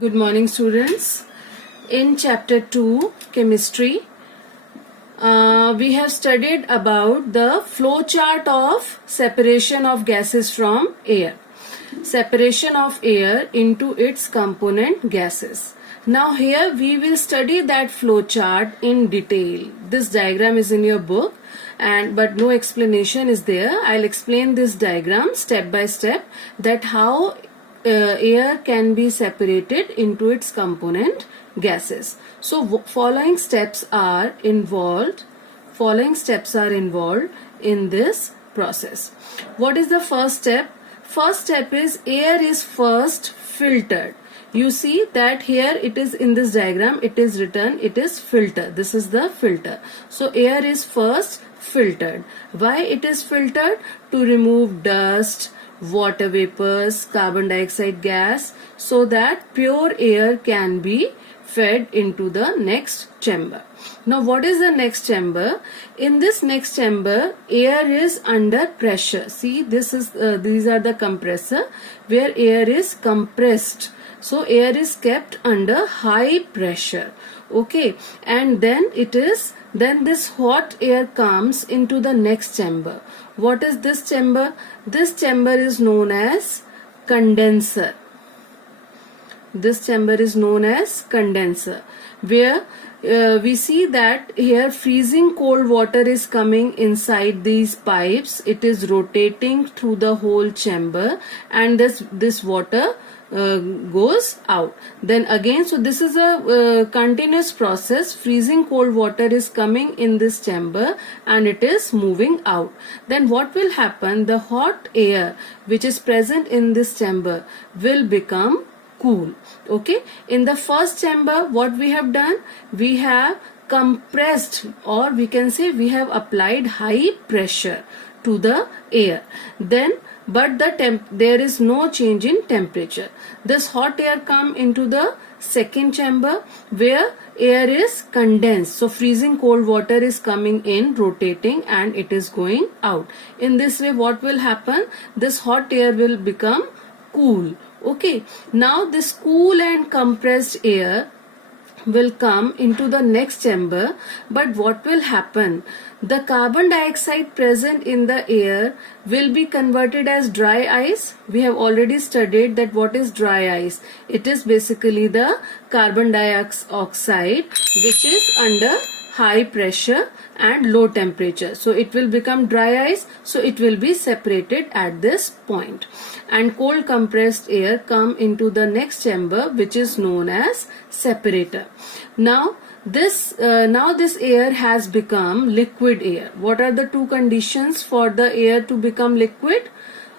Good morning, students. In chapter 2, chemistry, we have studied about the flow chart of separation of gases from air. Separation of air into its component gases. Now here we will study that flow chart in detail. This diagram is in your book but no explanation is there. I'll explain this diagram step by step, that how air can be separated into its component gases. So following steps are involved in this process. What is the first step? First step is air is first filtered. You see that here it is in this diagram, it is written, it is filter. This is the filter. So air is first filtered. Why it is filtered? To remove dust, water vapors, carbon dioxide gas, so that pure air can be fed into the next chamber. Now what is the next chamber? In this next chamber, air is under pressure. See, this is these are the compressor where air is compressed. So air is kept under high pressure. Okay, and then this hot air comes into the next chamber. What is this chamber? This chamber is known as condenser. This chamber is known as condenser, where we see that here freezing cold water is coming inside these pipes. It is rotating through the whole chamber, and this water goes out. Then again, so this is a continuous process. Freezing cold water is coming in this chamber and it is moving out. Then what will happen? The hot air which is present in this chamber will become cool. Okay, in the first chamber what we have done? We have compressed, or we can say we have applied high pressure to the air. Then but there is no change in temperature. This hot air come into the second chamber where air is condensed. So freezing cold water is coming in, rotating, and it is going out. In this way what will happen? This hot air will become cool. Okay, now this cool and compressed air will come into the next chamber, but what will happen? The carbon dioxide present in the air will be converted as dry ice. We have already studied that what is dry ice. It is basically the carbon dioxide which is under high pressure and low temperature. So it will become dry ice, so it will be separated at this point. And cold compressed air come into the next chamber which is known as separator. Now this air has become liquid air. What are the two conditions for the air to become liquid?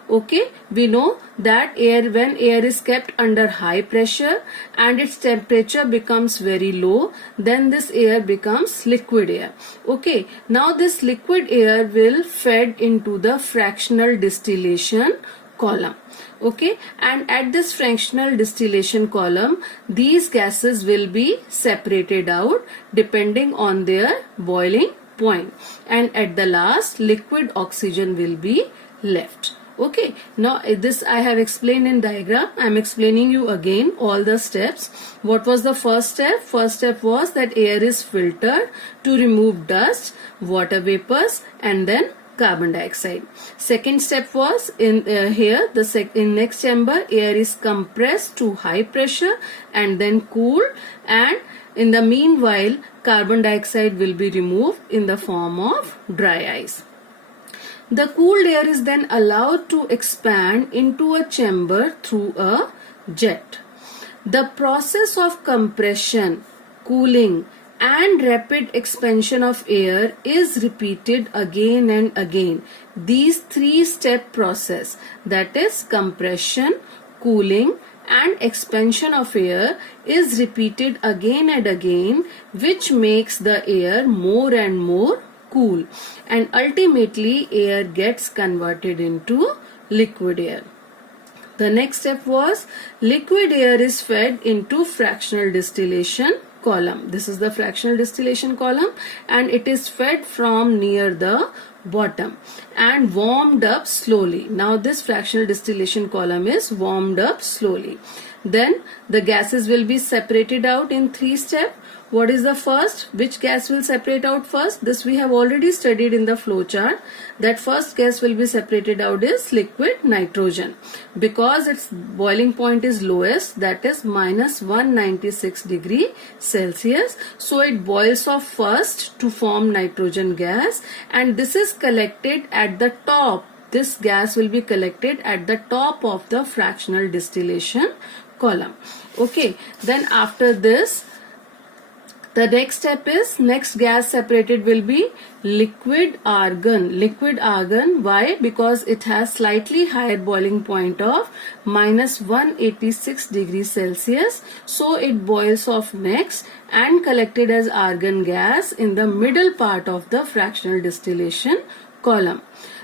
Okay, we know that when air is kept under high pressure and its temperature becomes very low, then this air becomes liquid air. Okay, now this liquid air will fed into the fractional distillation column. Okay, and at this fractional distillation column, these gases will be separated out depending on their boiling point, and at the last liquid oxygen will be left. Okay, now this I have explained in diagram. I am explaining you again all the steps. What was the first step? First step was that air is filtered to remove dust, water vapors, and then carbon dioxide. Second step was in next chamber, air is compressed to high pressure and then cooled, and in the meanwhile carbon dioxide will be removed in the form of dry ice. The cooled air is then allowed to expand into a chamber through a jet. The process of compression, cooling, and rapid expansion of air is repeated again and again. These three-step process, that is compression, cooling, and expansion of air, is repeated again and again, which makes the air more and more cool, and ultimately air gets converted into liquid air. The next step was liquid air is fed into fractional distillation column. This is the fractional distillation column, and it is fed from near the bottom and warmed up slowly. Now this fractional distillation column is warmed up slowly. Then the gases will be separated out in 3 steps. What is the first? Which gas will separate out first? This we have already studied in the flow chart. That first gas will be separated out is liquid nitrogen. Because its boiling point is lowest, that is minus 196 degree Celsius. So it boils off first to form nitrogen gas, and this is collected at the top. This gas will be collected at the top of the fractional distillation column. Okay, then after this, the next step is, next gas separated will be liquid argon. Liquid argon, why? Because it has slightly higher boiling point of minus 186 degrees Celsius. So it boils off next and collected as argon gas in the middle part of the fractional distillation column.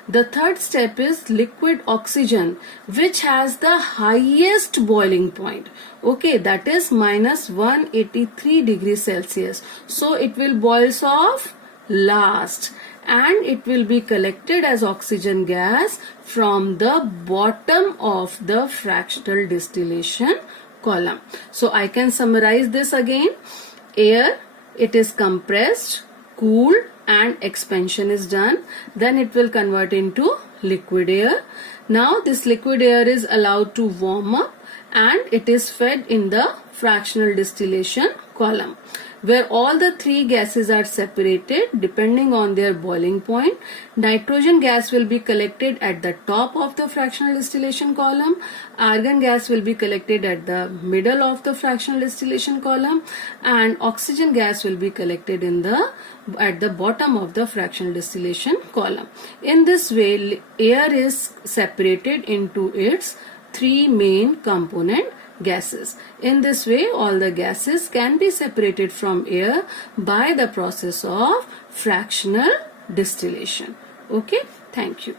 The third step is liquid oxygen, which has the highest boiling point. Okay, that is minus 183 degrees Celsius. So it will boils off last, and it will be collected as oxygen gas from the bottom of the fractional distillation column. So I can summarize this again. Air, it is compressed, cooled, and expansion is done. Then it will convert into liquid air. Now this liquid air is allowed to warm up, and it is fed in the fractional distillation column, where all the 3 gases are separated depending on their boiling point. Nitrogen gas will be collected at the top of the fractional distillation column. Argon gas will be collected at the middle of the fractional distillation column, and oxygen gas will be collected at the bottom of the fractional distillation column. In this way, air is separated into its 3 main component gases. In this way, all the gases can be separated from air by the process of fractional distillation. Okay, thank you.